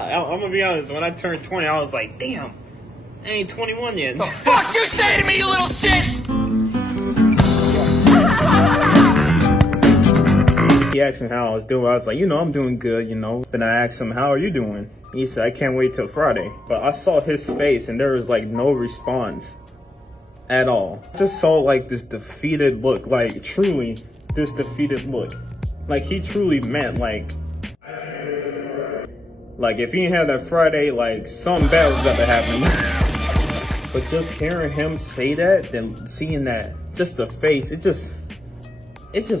I'm gonna be honest, when I turned 20, I was like, damn, I ain't 21 yet. The fuck you say to me, you little shit? He asked me how I was doing. I was like, I'm doing good, Then I asked him, how are you doing? He said, I can't wait till Friday. But I saw his face and there was like no response at all. I just saw like this defeated look, like truly this defeated look. Like he truly meant like if he didn't have that Friday, like something bad was about to happen. But just hearing him say that, then seeing that, just the face, it just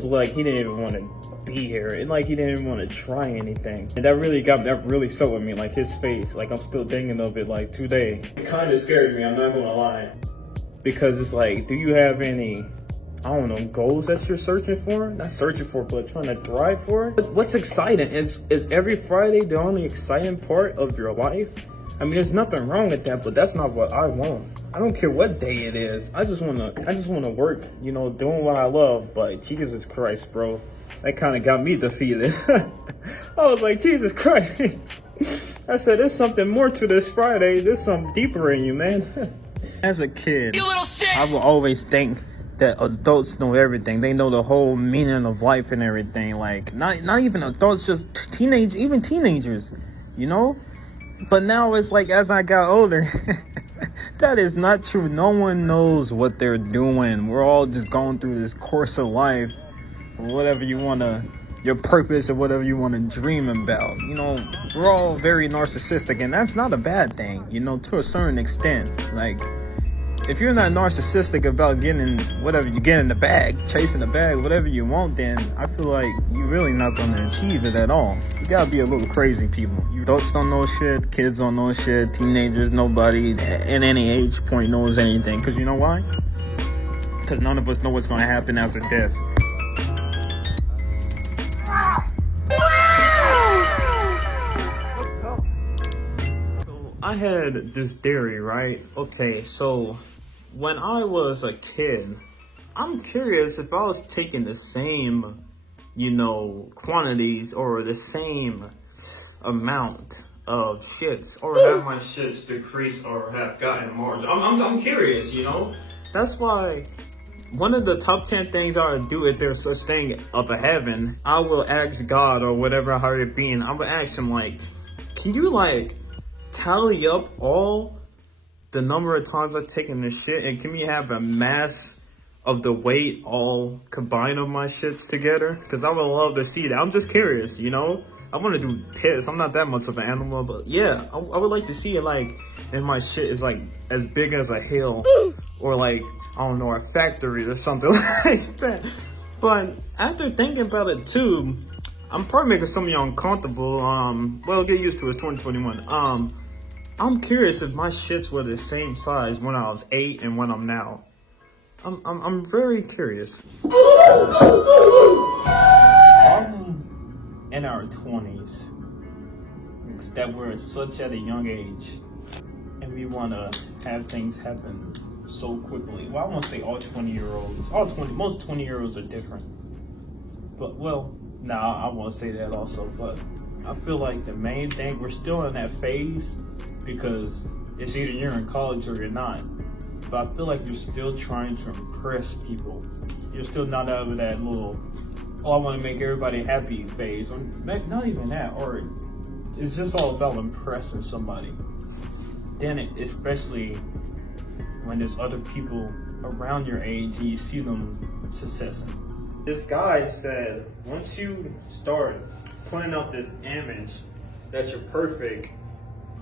like he didn't even want to be here. And like he didn't even want to try anything. And that really stuck with me, like his face. Like I'm still thinking of it like today. It kind of scared me, I'm not gonna lie. Because it's like, do you have any, I don't know, goals that you're searching for? Not searching for, but trying to drive for? What's exciting? Is every Friday the only exciting part of your life? I mean, there's nothing wrong with that, but that's not what I want. I don't care what day it is. I just wanna work, doing what I love. But Jesus Christ, bro, that kind of got me defeated. I was like, Jesus Christ. I said, there's something more to this Friday. There's something deeper in you, man. As a kid, you little shit, I will always think that adults know everything. They know the whole meaning of life and everything. Like, not even adults, just even teenagers, But now it's like, as I got older, that is not true. No one knows what they're doing. We're all just going through this course of life, whatever you want to, your purpose or whatever you want to dream about. We're all very narcissistic, and that's not a bad thing, to a certain extent. Like, if you're not narcissistic about getting whatever you get in the bag, chasing the bag, whatever you want, then I feel like you're really not going to achieve it at all. You gotta be a little crazy, people. You adults don't know shit, kids don't know shit, teenagers, nobody at any age point knows anything. Because you know why? Because none of us know what's going to happen after death. So I had this theory, right? Okay, so when I was a kid, I'm curious if I was taking the same, quantities or the same amount of shits, or have my shits decreased or have gotten more. I'm curious, That's why one of the top 10 things I would do if there's such thing of a heaven, I will ask God or whatever higher being, I would ask him like, can you like tally up all the number of times I've taken this shit, and can we have a mass of the weight all combined of my shits together? Because I would love to see that. I'm just curious, I want to do piss. I'm not that much of an animal, but yeah, I would like to see it like, and my shit is like as big as a hill, or like, I don't know, a factory or something like that. But after thinking about it too, I'm probably making some of y'all uncomfortable. Well, get used to it, it's 2021. I'm curious if my shits were the same size when I was 8 and when I'm now. I'm very curious. In our 20s, that we're such at a young age, and we want to have things happen so quickly. Well, I won't say all 20-year-olds. Most 20-year-olds are different. But, well, I won't say that also. But I feel like the main thing, we're still in that phase because it's either you're in college or you're not. But I feel like you're still trying to impress people. You're still not out of that little, oh, I want to make everybody happy phase. Or not even that. Or it's just all about impressing somebody. Then especially when there's other people around your age and you see them successing. This guy said, once you start putting up this image that you're perfect,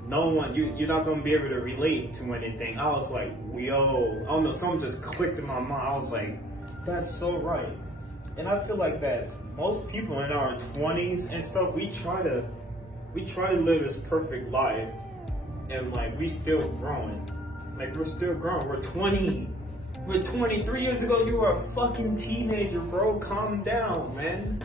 no one, you're not gonna be able to relate to anything. I was like, yo, I don't know, something just clicked in my mind. I was like, that's so right. And I feel like that most people in our 20s and stuff, we try to live this perfect life, and like we still growing. Like we're still growing. We're 20. We're 23 years ago, you were a fucking teenager, bro. Calm down, man.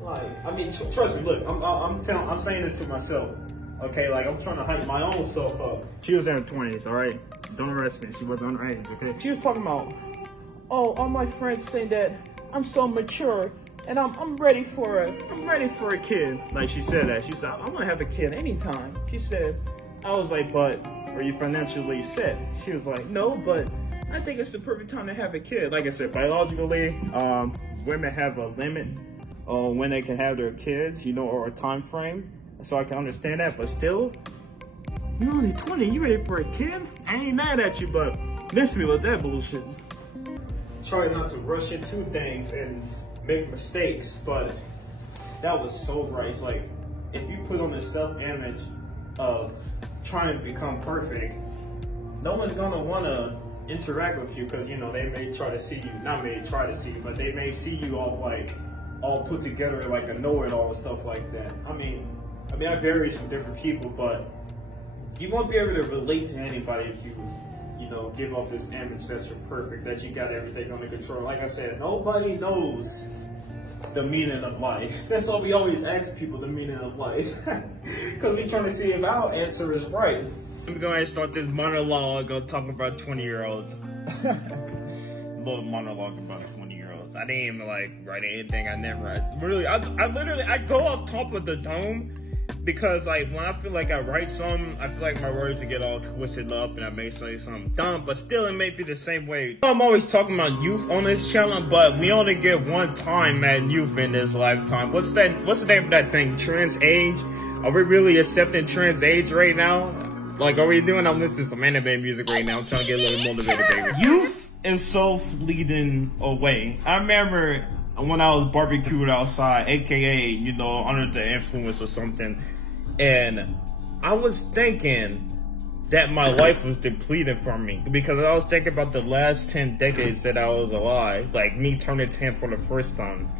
Like, I mean, trust me, look, I'm saying this to myself. Okay, like I'm trying to hype my own self up. She was in her 20s, all right? Don't arrest me. She wasn't underage, okay? She was talking about, oh, all my friends saying that I'm so mature And I'm ready for a kid. Like she said that. She said, I want to have a kid anytime. She said, I was like, but are you financially set? She was like, no, but I think it's the perfect time to have a kid. Like I said, biologically, women have a limit on when they can have their kids, you know, or a time frame. So I can understand that, but still, you're only 20, you ready for a kid? I ain't mad at you, but miss me with that bullshit. Try not to rush into things and make mistakes, but that was so right. It's like, if you put on the self-image of trying to become perfect, no one's gonna wanna interact with you, because, you know, they may try to see you, not may try to see you, but they may see you all put together like a know-it-all and stuff like that. I mean, I vary from different people, but you won't be able to relate to anybody if you know, give up this image that you're perfect, that you got everything under control. Like I said, nobody knows the meaning of life. That's why we always ask people the meaning of life, because we're trying to see if our answer is right. I'm going to start this monologue of talking about 20-year-olds. Little monologue about 20-year-olds. I didn't even write anything. I go off top of the dome, because when I feel like I write something, I feel like my words will get all twisted up and I may say something dumb, but still it may be the same way. I'm always talking about youth on this channel, but we only get one time at youth in this lifetime. What's the name of that thing? Trans age? Are we really accepting trans age right now? Are we doing? I'm listening to some anime music right now. I'm trying to get a little motivated, baby. Youth is so fleeting away. I remember when I was barbecued outside, aka, you know, under the influence or something, and I was thinking that my life was depleted from me, because I was thinking about the last 10 decades that I was alive, like me turning 10 for the first time.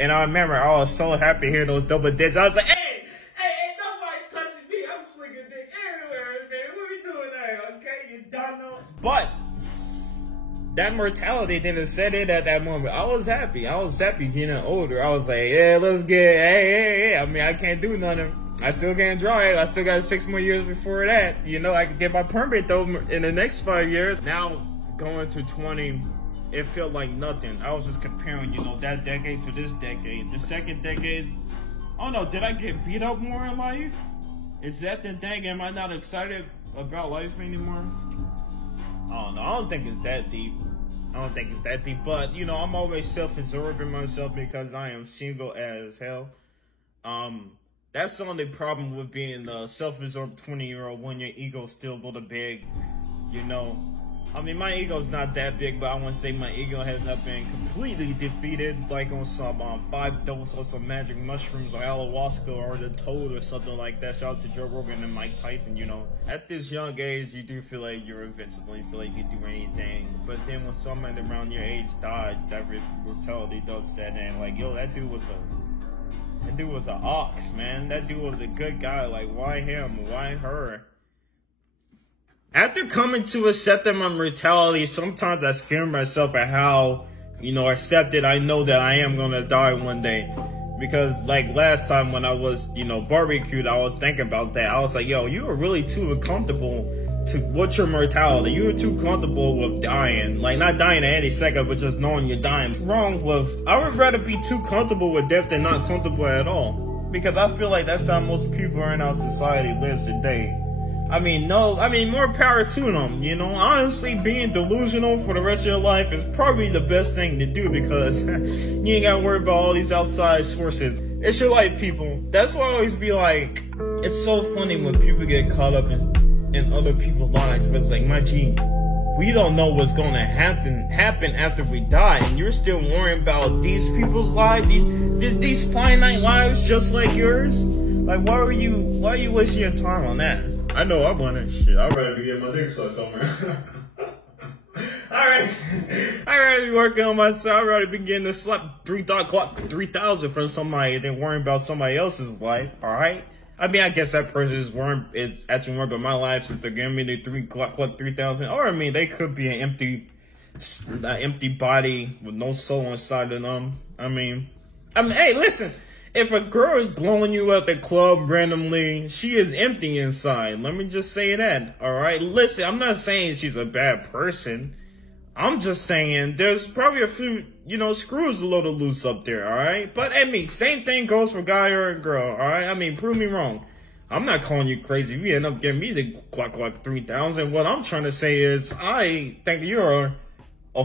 And I remember I was so happy hearing those double digits. I was like, hey, nobody touching me. I'm slinging dick everywhere, baby. What we doing there? Okay, you done know. But that mortality didn't set in at that moment. I was happy getting older. I was like, yeah, let's get, hey. I mean, I can't do nothing. I still can't drive. I still got 6 more years before that. You know, I can get my permit though in the next 5 years. Now, going to 20, it felt like nothing. I was just comparing, you know, that decade to this decade. The second decade, oh no, did I get beat up more in life? Is that the thing? Am I not excited about life anymore? I don't know. I don't think it's that deep. But, you know, I'm always self-absorbing myself because I am single as hell. That's the only problem with being a self-absorbed 20-year-old, when your ego's still a little big, you know. I mean, my ego's not that big, but I want to say my ego has not been completely defeated, like on some 5 dose or some magic mushrooms or ayahuasca or the toad or something like that. Shout out to Joe Rogan and Mike Tyson, you know. At this young age, you do feel like you're invincible. You feel like you can do anything. But then when someone around your age dies, that brutality does set in. Like, yo, that dude was an ox, man. That dude was a good guy. Like, why him? Why her? After coming to accept my mortality, sometimes I scare myself at how, you know, accepted I know that I am gonna die one day. Because, like, last time when I was, you know, barbecued, I was thinking about that. I was like, yo, you are really too comfortable what's your mortality? You were too comfortable with dying. Like, not dying at any second, but just knowing you're dying. What's wrong with, I would rather be too comfortable with death than not comfortable at all. Because I feel like that's how most people in our society lives today. More power to them, you know. Honestly, being delusional for the rest of your life is probably the best thing to do, because you ain't gotta worry about all these outside sources. It's your life, people. That's why I always be like, it's so funny when people get caught up in other people's lives, but it's like, my G, we don't know what's gonna happen after we die, and you're still worrying about these people's lives, these finite lives just like yours. Like, why are you wasting your time on that? I know I want it. Shit, I'd rather be getting my dick sucked somewhere. I'd rather be working on myself. I'd rather be getting a slap 3,000 from somebody than worrying about somebody else's life. All right. I mean, I guess that person is actually worried about my life, since they're giving me the 3,000. Or I mean, they could be an empty body with no soul inside of them. I mean, hey, listen. If a girl is blowing you at the club randomly, she is empty inside. Let me just say that, alright? Listen, I'm not saying she's a bad person. I'm just saying, there's probably a few, you know, screws a little loose up there, alright? But, I mean, same thing goes for guy or girl, alright? I mean, prove me wrong. I'm not calling you crazy. You end up giving me the Glock 3000. What I'm trying to say is, I think you're a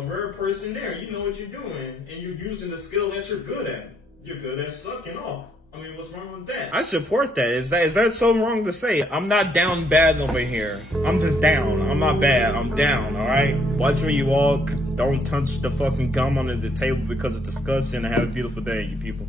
rare person there. You know what you're doing, and you're using the skill that you're good at. You're good at sucking off. I mean, what's wrong with that? I support that. Is that so wrong to say? I'm not down bad over here. I'm just down. I'm not bad. I'm down, alright? Watch when you all don't touch the fucking gum under the table because it's disgusting, and have a beautiful day, you people.